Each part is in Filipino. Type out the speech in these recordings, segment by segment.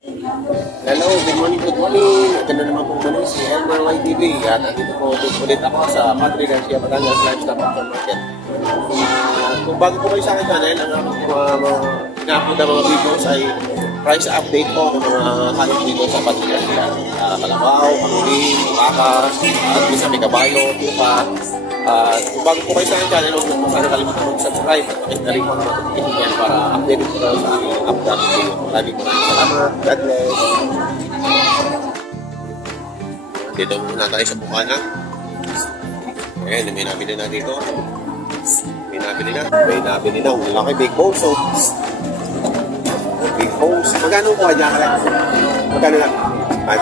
Hello, good morning, good morning. Ito na naman pong muli si Elmer YTV. At nandito po ulit ako sa Padre Garcia Batangas Livestock Market. Kung bago po kayo sa akin channel, ang aking ina-upload na mga videos ay price update po ng mga hayop dito sa Padre Garcia. Kalabaw, panguling, bakas, at minsan may kabayo, pupa. Kung bago po kayo sa akin channel, huwag mo sana kalimutan mag-subscribe at pakita rin po ang notification para update po sa aking update video. Maraming salamat. God bless. Dito muna tayo sa Bukana. Ayan, may nabili na dito. May nabili na. Ang laki, big bones. So, big bones. Magkano po kanya ka lang? Magkano lang? Ay,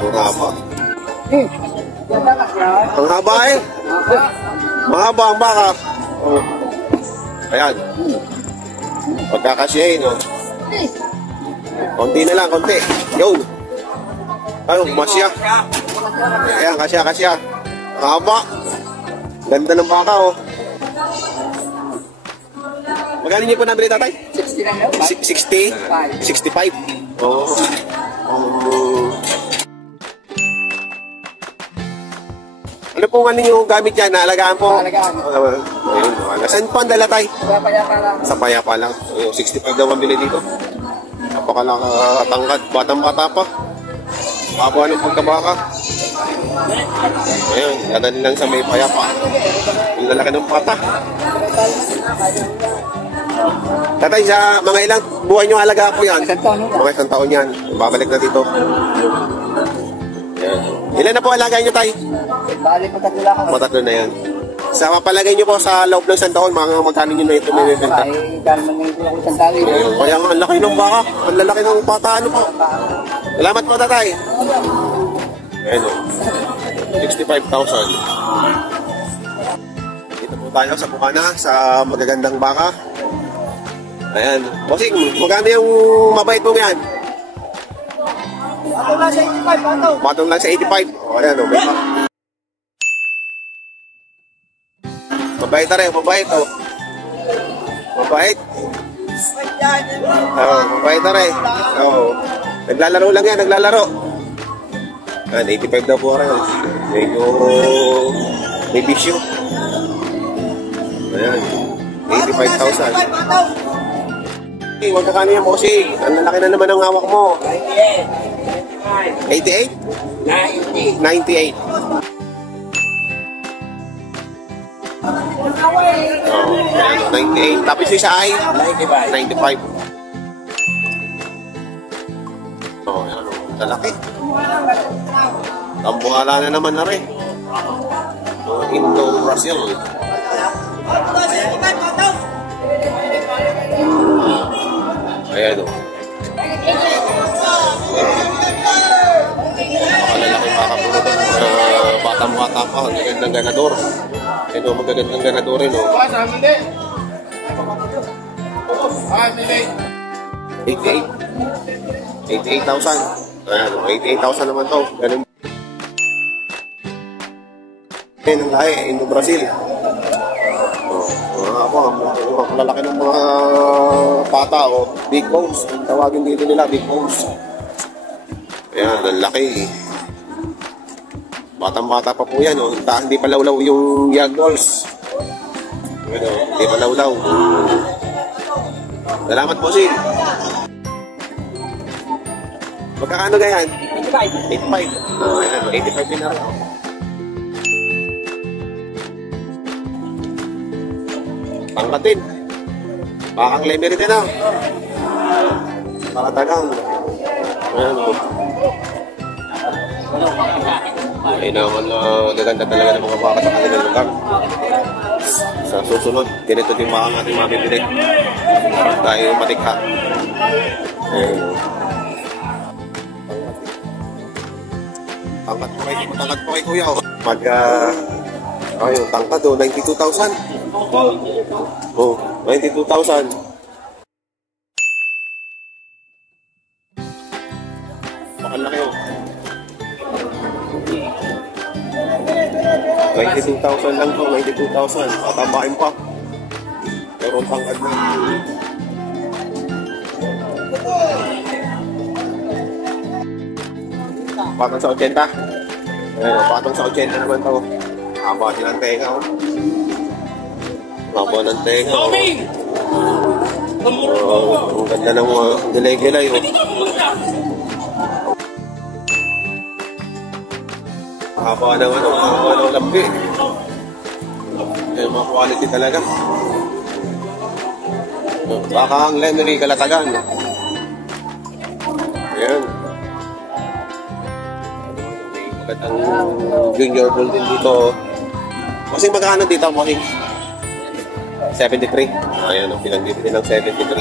ang haba. Ang haba eh. Mahaba ang baka. Oh. Ayan. Pagkakasyahin, no? Konti na lang, konti. Yun. Ano, masya. Ayan, kasya. Haba. Ganda ng baka, oh. Magkano niyo po nabili, tatay? 60 lang daw. 60? 65. Oh. Ano po nga ninyo gamit yan? Naalagaan po? Naalagaan. Ayun. Saan po ang dala, tay? Sa Payapa lang. Sa Payapa lang. 65 daw ang bili dito. Napakalakatangkad. Batang-bata pa. Haba ng pagkabaka. Ayun. Dadali lang sa may Payapa. Yung lalaki ng pata. Tatay, sa mga ilang buhay nyo alaga po yan? Isang taon. Mga isang taon yan. Babalik na dito. Yan. Ilan na po alagay nyo, tay? Balik mo tatlo lang. Matatlo na yan. Sa mapalagay nyo po sa loob ng isang taon, mga magkano nyo na ito may bibenta? Ay, gano'n man yung ako isang tali. Kaya nga, ang laki ng baka. Ang lalaki ng pata, ano po. Salamat po, tatay. Ayan o. 65,000. Dito po tayo sa Bukana, sa magagandang baka. Ayan. Bossing, magkano yung mabait mo yan? Patong lang sa 85, patong. Patong lang sa 85. O, ayan o. Mabait na rin, mabait o. Mabait. Oo, mabait na rin. Oo. Naglalaro lang yan, naglalaro. Ayan, 85 daw po rin. Medyo may bisyo. Ayan, 85,000. Huwag kakano yan, bossing. Ang lalaki na naman ang hawak mo. 88? 98. Oh, 98. Tapos yung isa ay 95. Oh, yan o. Lalaki. Tambuhala na naman na rin. So, Indo-Brazil. Ayan o. Nakalalaki makapulot. Batang-bata pa. Ang gagandang ganador. Ito, magagandang ganador rin o. 88,000. Ayan o. 88,000 naman to. Ganun. Ayan ang lahi. Indo-Brazil. Ang lalaki ng mga pata o big bones. Ang tawagin dito nila, big bones. Ayan, ang laki. Batang-bata pa po yan. O. Hindi pa lawlaw yung young dolls. Hindi pa lawlaw. Salamat po, Sid. Magkakano ganyan? 85. 85 din na rin. Pangkatin. Bakang lemery din na. Pakatagang. Ayan o. Ay naman gaganda talaga ng mga baka sa kanilang lugar. Sa susunod, ganito din baka natin mabibili. Tayo matikha. Tangkat po kay kuya o. Ayun, tangkat o, 92,000. Oh, 92,000. Makalaki o. 92,000 lang to, 92,000. Tatambahin pa. Pero tangkad na. patong sa 80. Ayun, patong sa 80 naman to. Haba din ang tenga, oh. Haba ng tenga, oh. Ang ganda ng gilay-gilay, oh. Haba ng haba ng lambi. Yung mga quality talaga. Baka ang Lemery Kalatagan. Ayan. Magandang junior bull din dito. Kasi magkano dito, Mohing? 73. Ayan, ang pinag-dito din ng 73.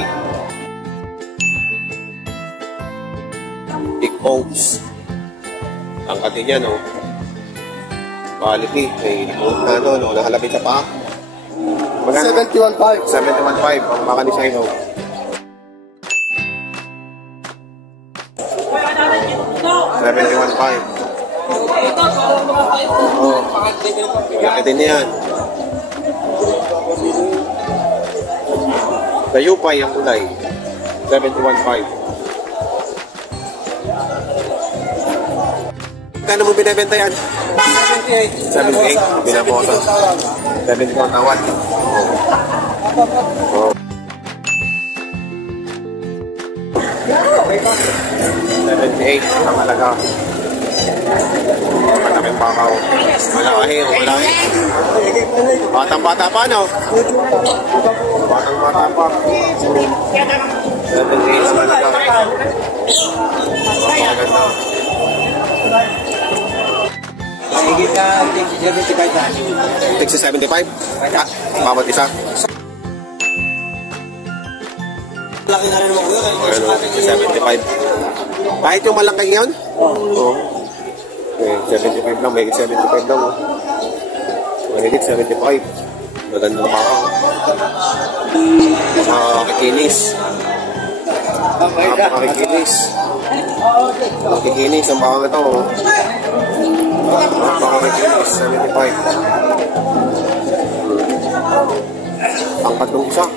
Big Oaks. Ang kati niya, no? Quality. May nakalapit sa paa. 71.5. 71.5 ang baka ni Sino. $71.5. Oh, laki din yan. Dayupay ang kulay. 71.5. Kano mo binibenta yan? 78. 78. Binabosa. 71 tawad. Oh. 78 ang halaga. Malaking bakaw. Malaki. Batang-bata pa, no? Batang-bata pa. 78 ang halaga. Maganda. Higit ka, 75 na. Tig sa 75? Bawat isa? Laki na rin mo yun. Ano, tig sa 75. Kahit yung malaki yun? Oo. Okay, 75 lang. May 75 lang. Mahigit 75. Maganda pa ako. Kikinis. Kikinis. Kikinis ang baka ito. Kikinis. 75. Ang patong isa.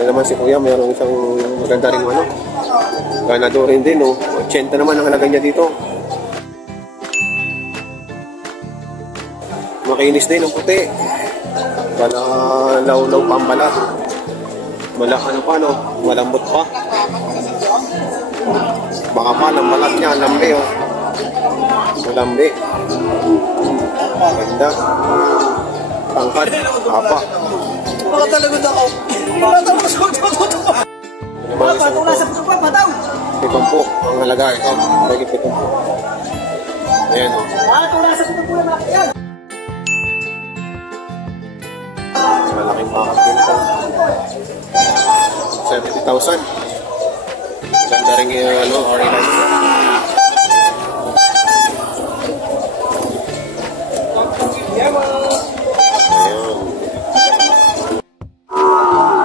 Ano naman si Kuya, mayroong isang maganda rin ganado rin din, 80 naman ang halaga niya dito. Makinis din ang puti. Wala law-law pa ang balat. Wala malambot pa. Baka pa ng balat niya, lambi, Malambi. Ganda. Tangkad, hapa. Baka talagot ako. Bata mo sa nasa puso pa, bataw. 70 ang halaga ito. Bagit 70. Ayan, Bata nasa puso pa, yan. malaking bakat din ito. 70,000. Ganda rin yung orange.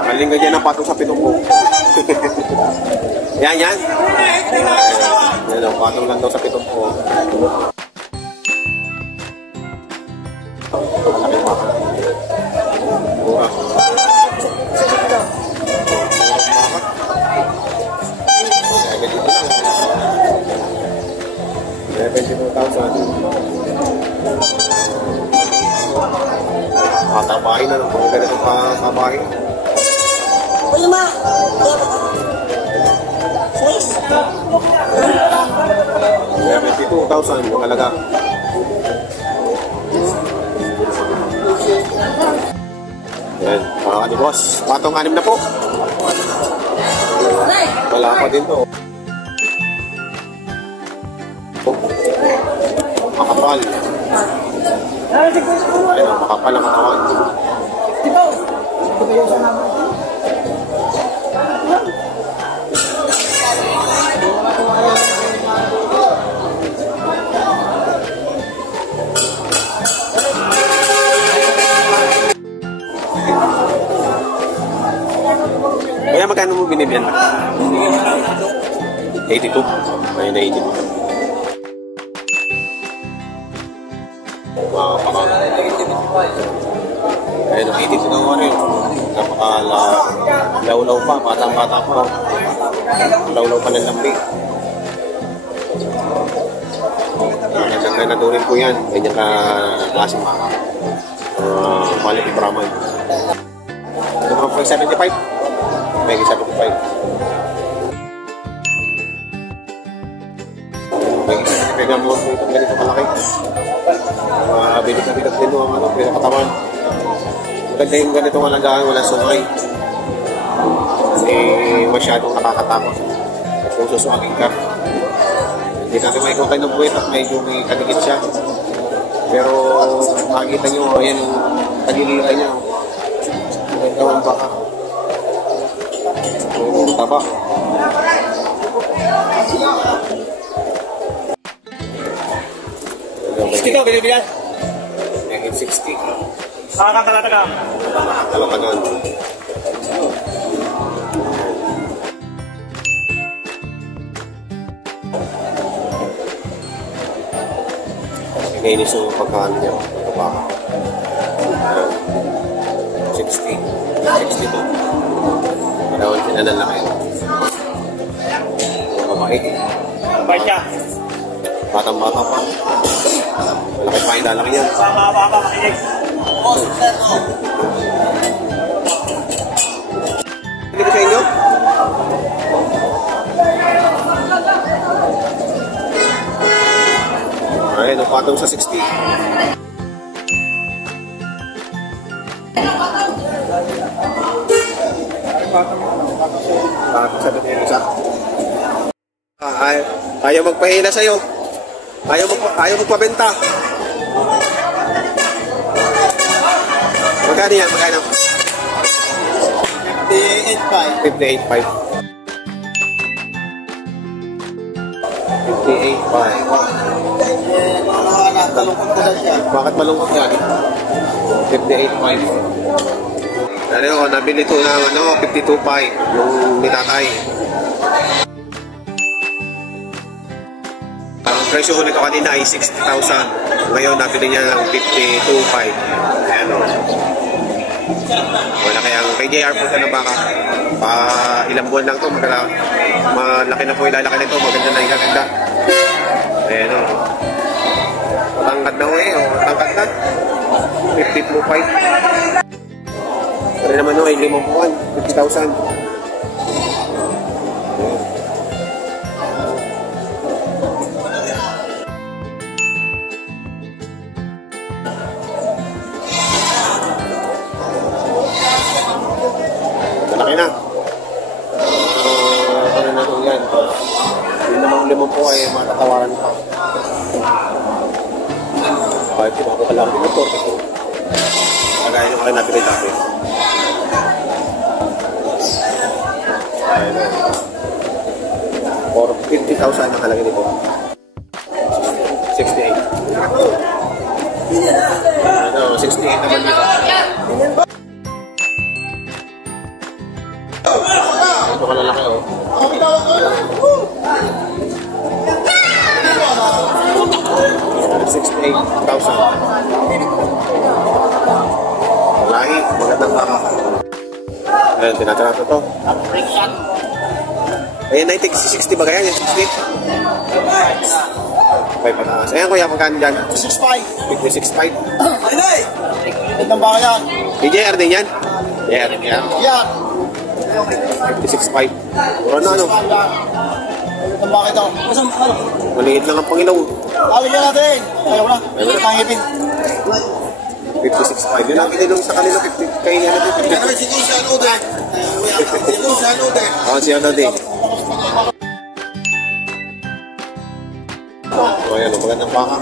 Maling ganyan ang patong sa pinong ko. Yan. Yan ang patong lang daw sa pitong ko. Malaking bakat. Mura. Tabahin na kung ganito pa tabahin. Wala ma. 72,000 yung halaga. Yan, mga boss. Patong 6 na po. Wala pa din to. Makapal. Ayun, makapal ang katawan. Kaya magkano mo binibenta? 82. Ayun na 82. Ayun, 82 na ako rin. Napaka-law-law pa, batang-bata pa. Lawlaw pa ng lambi. Nagkakanadurin po yan. Ganyan ka klaseng quality Brahman. Ito mga po 75. May 75. May 75 nga mo itong ganito kalaki. Bilit-bilit din ang ano, katawan. Maganda yung ganitong alagaan, walang sungay. Kasi masyadong nakakatakot. Kung susungagin ka. Hindi natin maikutay ng buwit at medyo may kaligit siya. Pero makikita nyo, ayan yung kalilita niya. Maganda ang baka. Taba. Ito, binibilan. 60. Nakakakalaga. Talo ka doon. Kainis yung pagkaan niya. Baka. 60. 62. Madawan sila ng laki. Mabait. Bait ka. Batang-bata pa. Malaki pa yung lalaki yan. Baka makinig. Hindi ko sa inyo? Ayun, patong sa 60. Patong sa 21. Ayaw magpahila sa'yo. Ayaw magpabenta. Magkano yan? Magkano? 58.5. 58.5. Talungkot ko na siya. Bakit malungkot yan? 58.5. Ano, nabili ito ng 52.5 yung nitatay. Ang presyo ko nito kanina ay 60,000. Ngayon, nabili niya ng 52.5. Ayan o. Wala kayang KJR po ito na baka. Ilang buwan lang ito. Malaki na po ilalaki nito. Maganda na ikaganda. Ayan o. Tangkad na ho eh. Tangkad na. 52.5. Pero naman o ay 5 buwan. 50,000. Malaki na. Ano na ito yan? Hindi namang 5 po ay matatawaran pa. Kahit yung mga kalapin na ito. Kagaya yung akin natin ay dati. Ayun. For 50,000 ang halaga nito. 68. Ano, 68 naman dito. Ito kalalaki oh. 68,000. Malahi, magandang baka. Ayun, tinatrato to. Ayun, 90-60 ba kaya? 60? 5 pataas. Ayan kuya, magkano dyan? 65. 56.5. Ay! Itong baka yan. DJR din yan? JR din yan. Yan. 56.5. Puro ano? Itong baka ito. Maliit lang ang Panginoon. Aligyan natin. Ayaw na. Pangipin. 56.5. Yun ang kinilong sa kanila 50. Kaya niya natin 50. Si Kuya ano din. Si Kuya ano din. Oo, siya na din. So, ayan, magandang baka.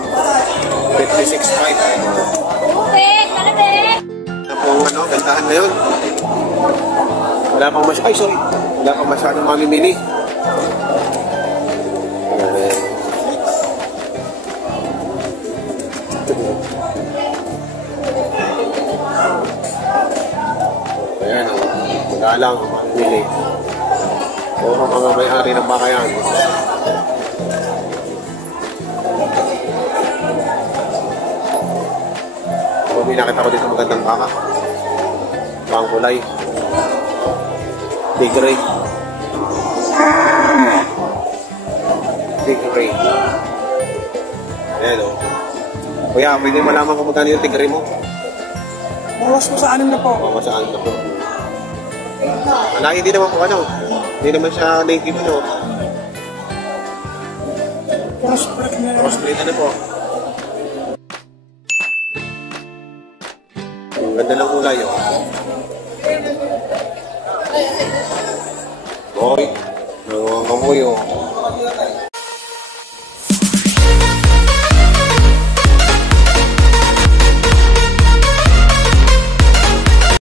56.5. Na pong ano, gantahan na yun. Wala pang wala pang masyadong mamimili. Ayan, magalang, mamimili. O mga may-ari ng baka yan. May nakita ko dito magandang baka. Pang kulay. Tigre. Tigray. Ayan o. Kuya, pwede malaman kung magkano yung tigray mo? Bawas mo sa 6 na po. O, masaan na po. Malaki din naman po ano. Hindi naman siya native ano. Crossbreed na. Crossbreed na po. Ang ganda ng kulay o. Boy. Nangangamoy o.